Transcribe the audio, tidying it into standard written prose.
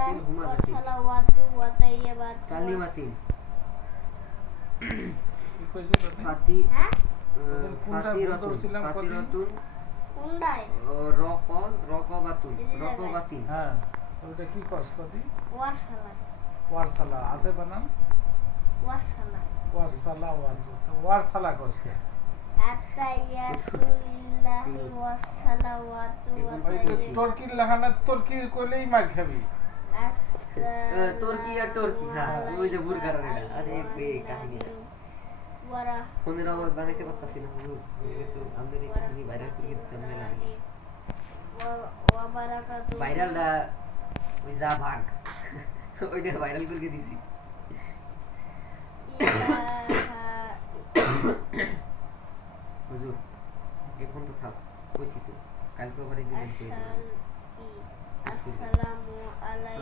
তাইয়্যিবাতিন হুমাজাতিন ওয়াসসালাওয়াতু ওয়া তাইয়্যিবাত কালিমাতিন কি কইছে কথা ফাতি হ্যাঁ ওদের কোনটা ভুল করছিলাম কদিন? ফাতিরাতুন কোনটাই রকবাতুন রকবাতিন হ্যাঁ ওটা কি কস কদি ওয়াসসালা ওয়ারসালা আছে বানান ওয়াসসালা ওয়ারসালা ওয়ারসালা কস কে আত-তাইয়্যাতু লিল্লাহি ওয়াসসালাওয়াতু ওয়া ওই তো তুর্কির লাহানা তুর্কি কইলেই মার খাবি তুর্কি আর তুর্কি হ্যাঁ ওই যে বুরগার এটা আরে এই কাহিনীটা ফোনের আওয়াজ বানাইতে পারতাছি না হুজুর তো আমাদের এই কাহিনী ভাইরাল করে দিতাম না ভাইরালটা ওই যা ভাগ ওইটা ভাইরাল করে দিছি হুজুর এখন তো থাক কইছি তো কালকে আবার একদিন আসসালামু আলাইকুম